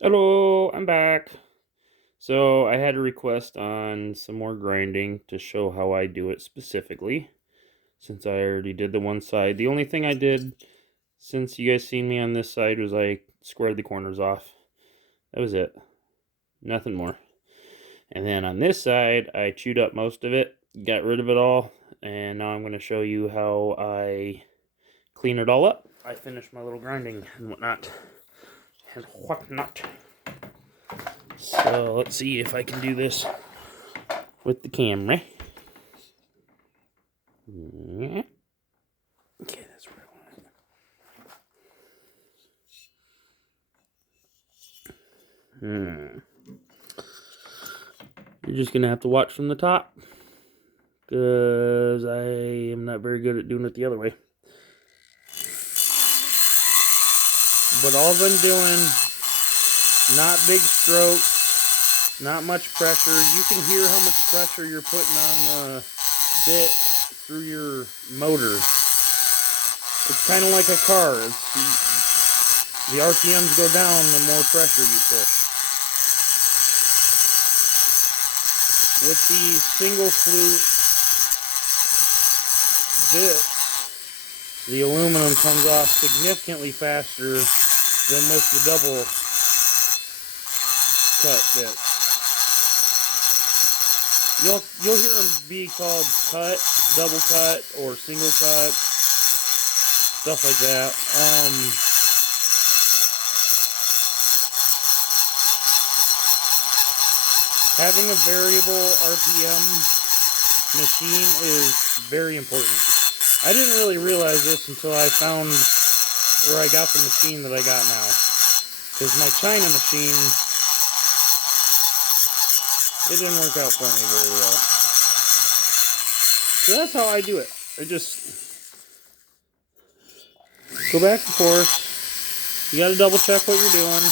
Hello, I'm back. So I had a request on some more grinding to show how I do it specifically, since I already did the one side. The only thing I did since you guys seen me on this side was I squared the corners off. That was it. Nothing more. And then on this side, I chewed up most of it, got rid of it all, and now I'm going to show you how I clean it all up. I finished my little grinding and whatnot. And whatnot. So let's see if I can do this with the camera. Okay, that's where I want it. You're just gonna have to watch from the top, because I am not very good at doing it the other way. But all I'm doing, not big strokes, not much pressure. You can hear how much pressure you're putting on the bit through your motor. It's kind of like a car. The RPMs go down the more pressure you push. With the single flute bits, the aluminum comes off significantly faster than with the double cut bits. You'll hear them be called cut, double cut, or single cut, stuff like that. Having a variable RPM machine is very important. I didn't really realize this until I found where I got the machine that I got now. Because my China machine, it didn't work out for me very well. So that's how I do it. I just go back and forth. You gotta double check what you're doing.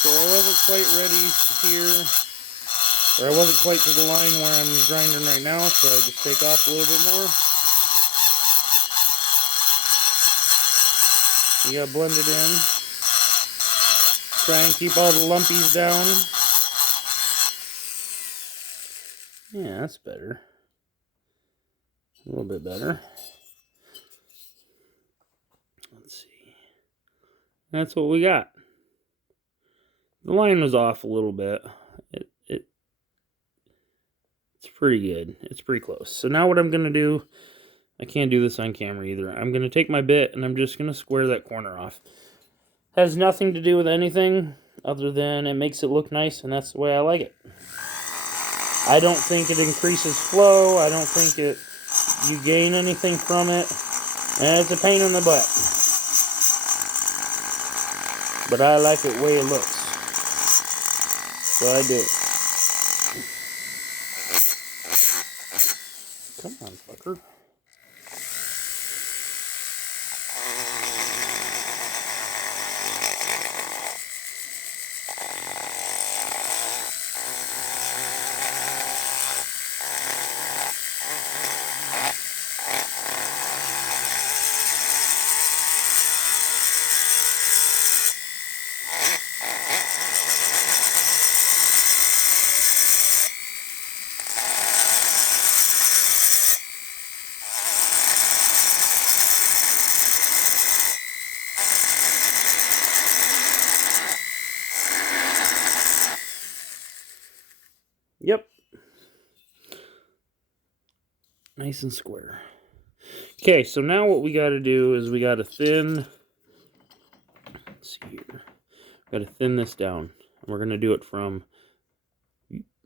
So I wasn't quite ready here, or I wasn't quite to the line where I'm grinding right now, so I just take off a little bit more. You gotta blend it in. Try and keep all the lumpies down. Yeah, that's better. A little bit better. Let's see. That's what we got. The line was off a little bit. It's pretty good. It's pretty close. So now what I'm going to do, I can't do this on camera either. I'm going to take my bit and I'm just going to square that corner off. Has nothing to do with anything other than it makes it look nice, and that's the way I like it. I don't think it increases flow. I don't think you gain anything from it. And it's a pain in the butt. But I like it the way it looks. So I do it. Come on, fucker. Yep. Nice and square. Okay, so now what we got to do is we got to thin. Let's see here. Got to thin this down. We're going to do it from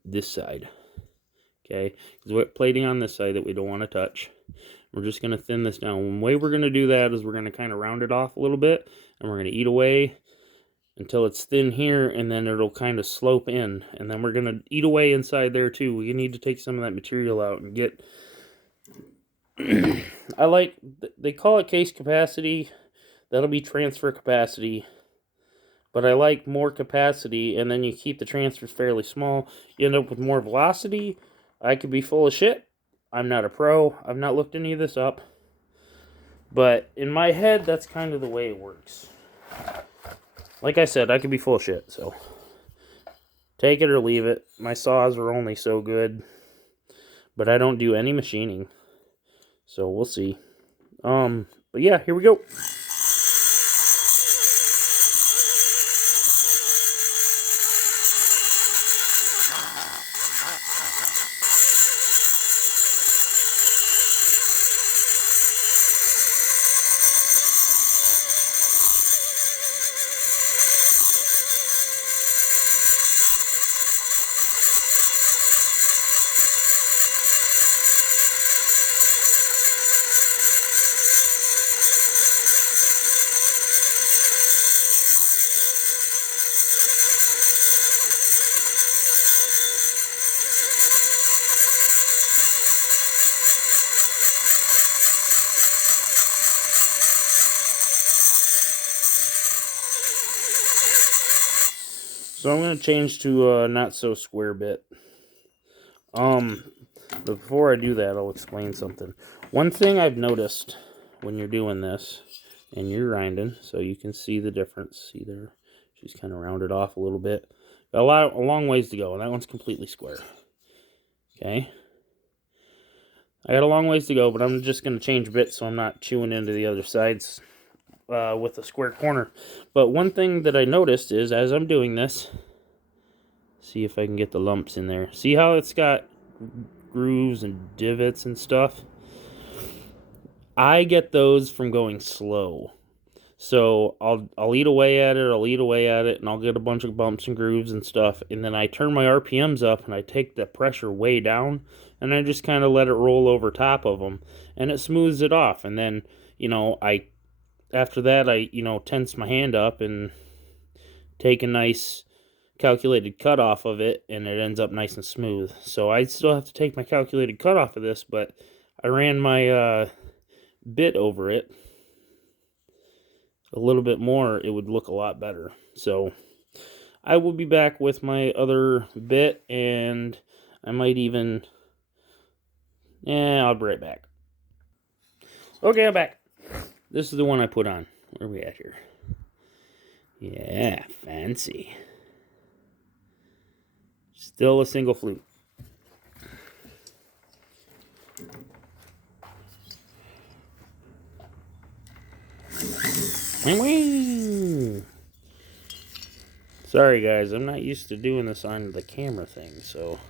this side. Okay, because we have plating on this side that we don't want to touch. We're just going to thin this down. The way we're going to do that is we're going to kind of round it off a little bit, and we're going to eat away until it's thin here, and then it'll kind of slope in, and then we're going to eat away inside there too. We need to take some of that material out and get they call it case capacity. That'll be transfer capacity. But I like more capacity, and then you keep the transfers fairly small. You end up with more velocity. I could be full of shit. I'm not a pro. I've not looked any of this up. But in my head, that's kind of the way it works. Like I said, I could be full of shit, so take it or leave it. My saws are only so good, but I don't do any machining, so we'll see. But yeah, here we go. So I'm going to change to a not so square bit. But before I do that, I'll explain something. One thing I've noticed when you're doing this and you're grinding, so you can see the difference. See there, she's kind of rounded off a little bit. Got a long ways to go, and that one's completely square. Okay. I got a long ways to go, but I'm just going to change bits so I'm not chewing into the other sides with a square corner. But one thing that I noticed is as I'm doing this, see if I can get the lumps in there. See how it's got grooves and divots and stuff? I get those from going slow. So I'll eat away at it, and I'll get a bunch of bumps and grooves and stuff, and then I turn my RPMs up and I take the pressure way down, and I just kind of let it roll over top of them, and it smooths it off. And then, after that, I tense my hand up and take a nice calculated cut off of it, and it ends up nice and smooth. So I still have to take my calculated cut off of this, but I ran my bit over it a little bit more, it would look a lot better. So I will be back with my other bit, and I might even I'll be right back. Okay, I'm back. This is the one I put on. Where are we at here? Yeah, fancy. Still a single flute. Sorry guys, I'm not used to doing this on the camera thing, so.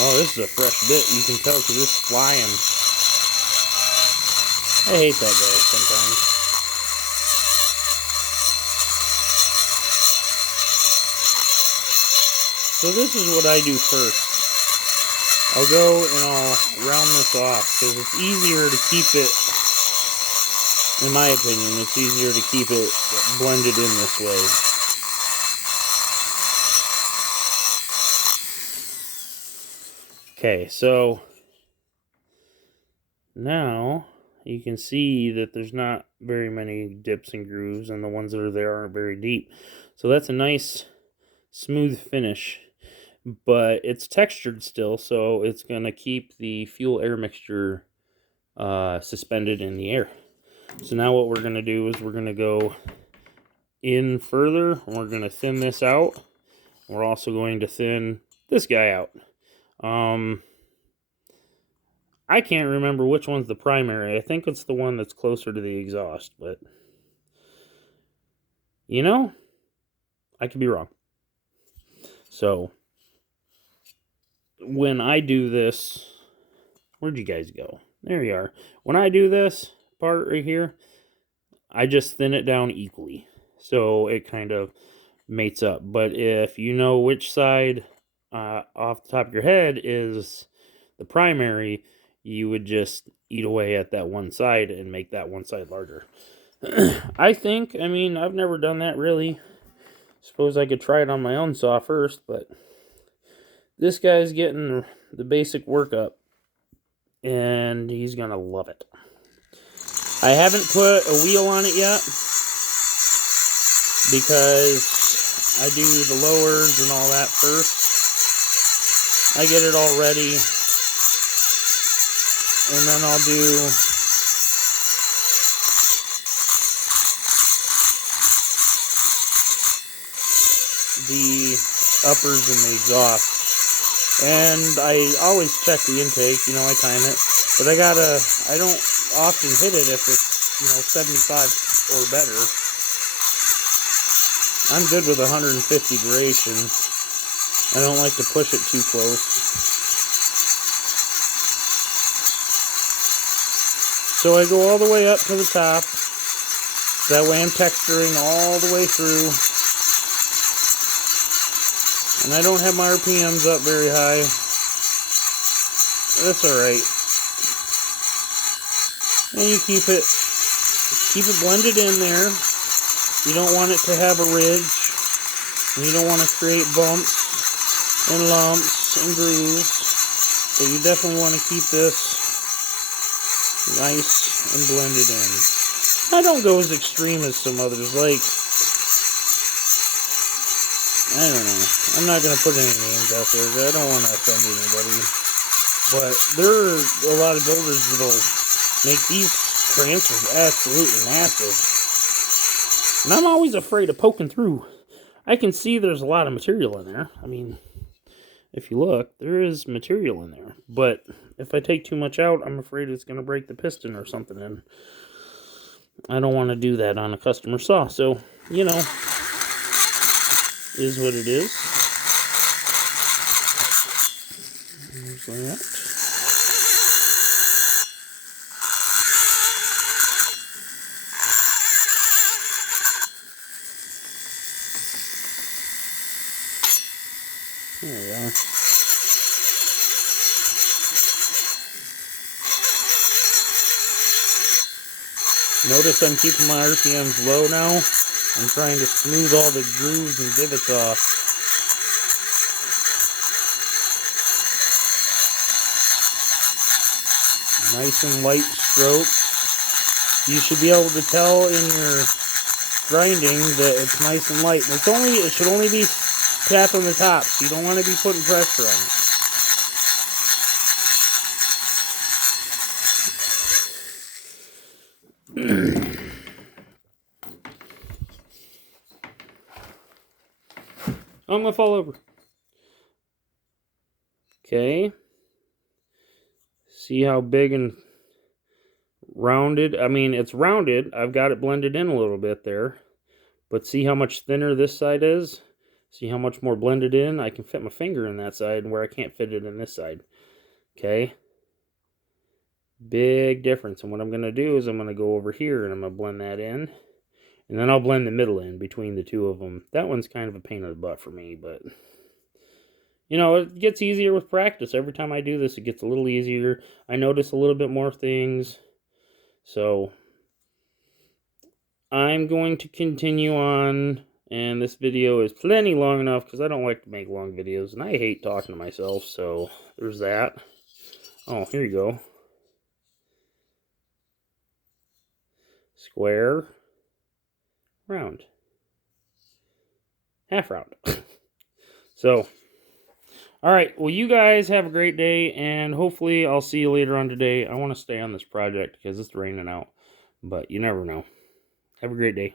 Oh, this is a fresh bit, you can tell because it's flying. I hate that guys sometimes. So this is what I do first. I'll go and I'll round this off because it's easier to keep it, in my opinion, it's easier to keep it blended in this way. Okay, so now you can see that there's not very many dips and grooves, and the ones that are there aren't very deep. So that's a nice smooth finish, but it's textured still, so it's going to keep the fuel-air mixture suspended in the air. So now what we're going to do is we're going to go in further, and we're going to thin this out. We're also going to thin this guy out. I can't remember which one's the primary. I think it's the one that's closer to the exhaust, but I could be wrong. So when I do this, where'd you guys go? There you are. When I do this part right here, I just thin it down equally, so it kind of mates up. But if you know which side off the top of your head is the primary, you would just eat away at that one side and make that one side larger. I mean, I've never done that really. Suppose I could try it on my own saw first, but this guy's getting the basic workup, and he's gonna love it. I haven't put a wheel on it yet because I do the lowers and all that first. I get it all ready, and then I'll do the uppers and the exhaust. And I always check the intake, you know, I time it. But I don't often hit it if it's, you know, 75 or better. I'm good with 150 duration. I don't like to push it too close. So I go all the way up to the top. That way I'm texturing all the way through. And I don't have my RPMs up very high. That's alright. And you keep it blended in there. You don't want it to have a ridge. And you don't want to create bumps and lumps and grooves. But you definitely want to keep this nice and blended in. I don't go as extreme as some others, like, I don't know. I'm not going to put any names out there. I don't want to offend anybody. But there are a lot of builders that'll make these transfers absolutely massive. And I'm always afraid of poking through. I can see there's a lot of material in there. I mean, if you look, there is material in there. But if I take too much out, I'm afraid it's going to break the piston or something. And I don't want to do that on a customer saw. So, you know, is what it is. There's that. There we are. Notice I'm keeping my RPMs low now. I'm trying to smooth all the grooves and divots off. Nice and light strokes. You should be able to tell in your grinding that it's nice and light. And it should only be tapped on the top. So you don't want to be putting pressure on it. I'm going to fall over. Okay. See how big and rounded? I mean, it's rounded. I've got it blended in a little bit there. But see how much thinner this side is? See how much more blended in? I can fit my finger in that side where I can't fit it in this side. Okay. Big difference. And what I'm going to do is I'm going to go over here and I'm going to blend that in. And then I'll blend the middle in between the two of them. That one's kind of a pain in the butt for me, but you know, it gets easier with practice. Every time I do this, it gets a little easier. I notice a little bit more things. So I'm going to continue on, and this video is plenty long enough because I don't like to make long videos, and I hate talking to myself, so there's that. Oh, here you go. Square. Round. Half round. So, alright, well, you guys have a great day, and hopefully I'll see you later on today. I want to stay on this project because it's raining out, but you never know. Have a great day.